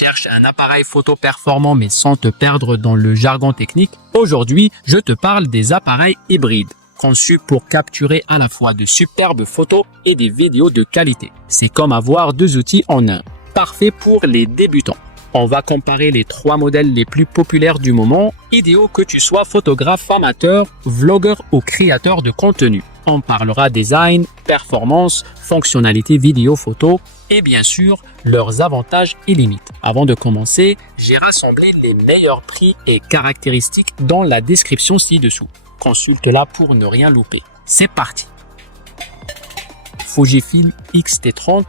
cherches un appareil photo performant mais sans te perdre dans le jargon technique, aujourd'hui, je te parle des appareils hybrides, conçus pour capturer à la fois de superbes photos et des vidéos de qualité. C'est comme avoir deux outils en un, parfait pour les débutants. On va comparer les 3 modèles les plus populaires du moment, idéaux que tu sois photographe amateur, vlogueur ou créateur de contenu. On parlera design, performance, fonctionnalité vidéo-photo et bien sûr, leurs avantages et limites. Avant de commencer, j'ai rassemblé les meilleurs prix et caractéristiques dans la description ci-dessous. Consulte-la pour ne rien louper. C'est parti! Fujifilm X-T30.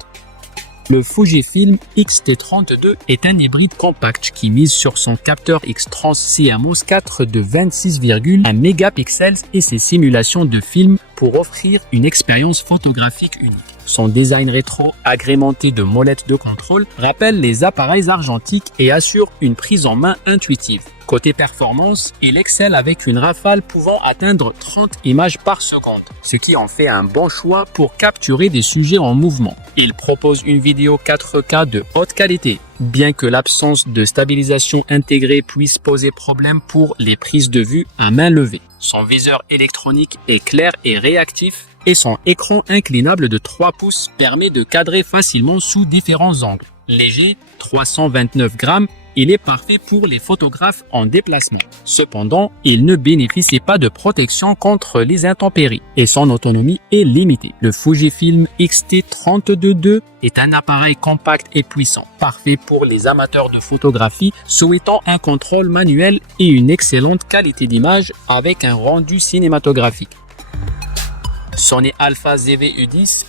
Le Fujifilm X-T32 est un hybride compact qui mise sur son capteur X-Trans CMOS 4 de 26,1 mégapixels et ses simulations de film pour offrir une expérience photographique unique. Son design rétro agrémenté de molettes de contrôle rappelle les appareils argentiques et assure une prise en main intuitive. Côté performance, il excelle avec une rafale pouvant atteindre 30 images par seconde, ce qui en fait un bon choix pour capturer des sujets en mouvement. Il propose une vidéo 4K de haute qualité, bien que l'absence de stabilisation intégrée puisse poser problème pour les prises de vue à main levée. Son viseur électronique est clair et réactif et son écran inclinable de 3 pouces permet de cadrer facilement sous différents angles. Léger, 329 grammes, il est parfait pour les photographes en déplacement. Cependant, il ne bénéficie pas de protection contre les intempéries et son autonomie est limitée. Le Fujifilm X-T32 est un appareil compact et puissant, parfait pour les amateurs de photographie souhaitant un contrôle manuel et une excellente qualité d'image avec un rendu cinématographique. Sony Alpha ZV-E10.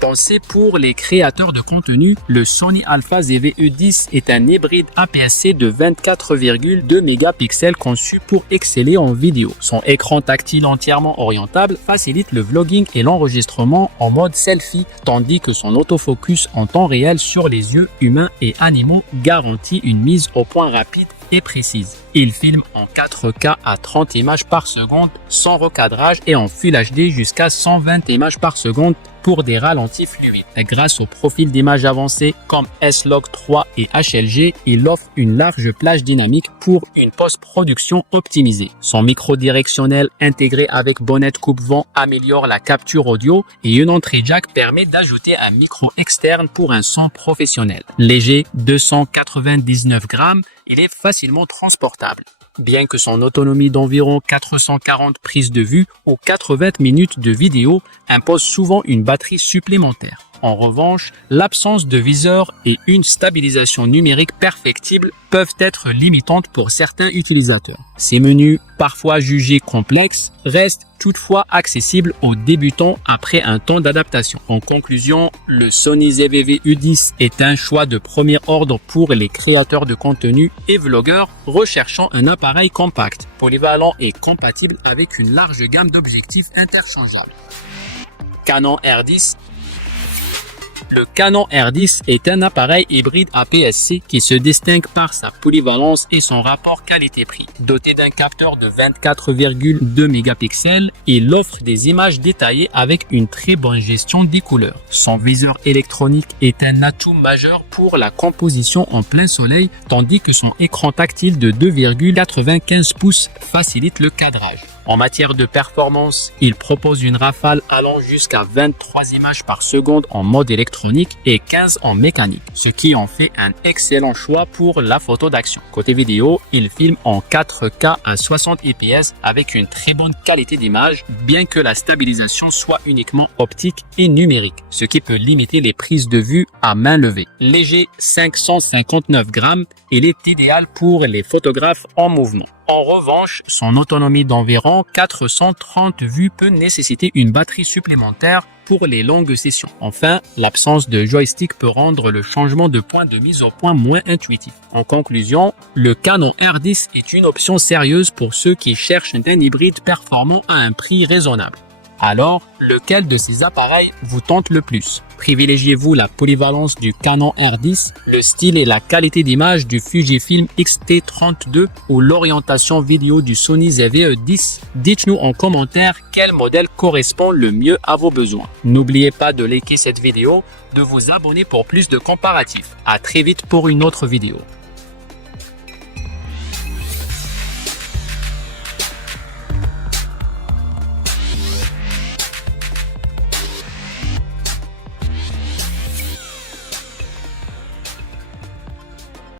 Pensé pour les créateurs de contenu, le Sony Alpha ZV-E10 est un hybride APS-C de 24,2 mégapixels conçu pour exceller en vidéo. Son écran tactile entièrement orientable facilite le vlogging et l'enregistrement en mode selfie, tandis que son autofocus en temps réel sur les yeux humains et animaux garantit une mise au point rapide et précise. Il filme en 4K à 30 images par seconde sans recadrage et en Full HD jusqu'à 120 images par seconde pour des ralentis fluides. Grâce au profil d'image avancé comme S-Log 3 et HLG, il offre une large plage dynamique pour une post-production optimisée. Son micro directionnel intégré avec bonnette coupe-vent améliore la capture audio et une entrée jack permet d'ajouter un micro externe pour un son professionnel. Léger, 299 grammes, il est facilement transportable. Bien que son autonomie d'environ 440 prises de vue ou 80 minutes de vidéo impose souvent une batterie supplémentaire. En revanche, l'absence de viseur et une stabilisation numérique perfectible peuvent être limitantes pour certains utilisateurs. Ces menus, parfois jugés complexes, restent toutefois accessibles aux débutants après un temps d'adaptation. En conclusion, le Sony ZV-E10 est un choix de premier ordre pour les créateurs de contenu et vlogueurs recherchant un appareil compact, polyvalent et compatible avec une large gamme d'objectifs interchangeables. Canon R10. Le Canon R10 est un appareil hybride APS-C qui se distingue par sa polyvalence et son rapport qualité-prix. Doté d'un capteur de 24,2 mégapixels, il offre des images détaillées avec une très bonne gestion des couleurs. Son viseur électronique est un atout majeur pour la composition en plein soleil, tandis que son écran tactile de 2,95 pouces facilite le cadrage. En matière de performance, il propose une rafale allant jusqu'à 23 images par seconde en mode électronique et 15 en mécanique, ce qui en fait un excellent choix pour la photo d'action. Côté vidéo, il filme en 4K à 60 fps avec une très bonne qualité d'image, bien que la stabilisation soit uniquement optique et numérique, ce qui peut limiter les prises de vue à main levée. Léger, 559 grammes, il est idéal pour les photographes en mouvement. En revanche, son autonomie d'environ 430 vues peut nécessiter une batterie supplémentaire pour les longues sessions. Enfin, l'absence de joystick peut rendre le changement de point de mise au point moins intuitif. En conclusion, le Canon R10 est une option sérieuse pour ceux qui cherchent un hybride performant à un prix raisonnable. Alors, lequel de ces appareils vous tente le plus? Privilégiez-vous la polyvalence du Canon R10, le style et la qualité d'image du Fujifilm X-T32 ou l'orientation vidéo du Sony ZV-E10? Dites-nous en commentaire quel modèle correspond le mieux à vos besoins. N'oubliez pas de liker cette vidéo, de vous abonner pour plus de comparatifs. À très vite pour une autre vidéo.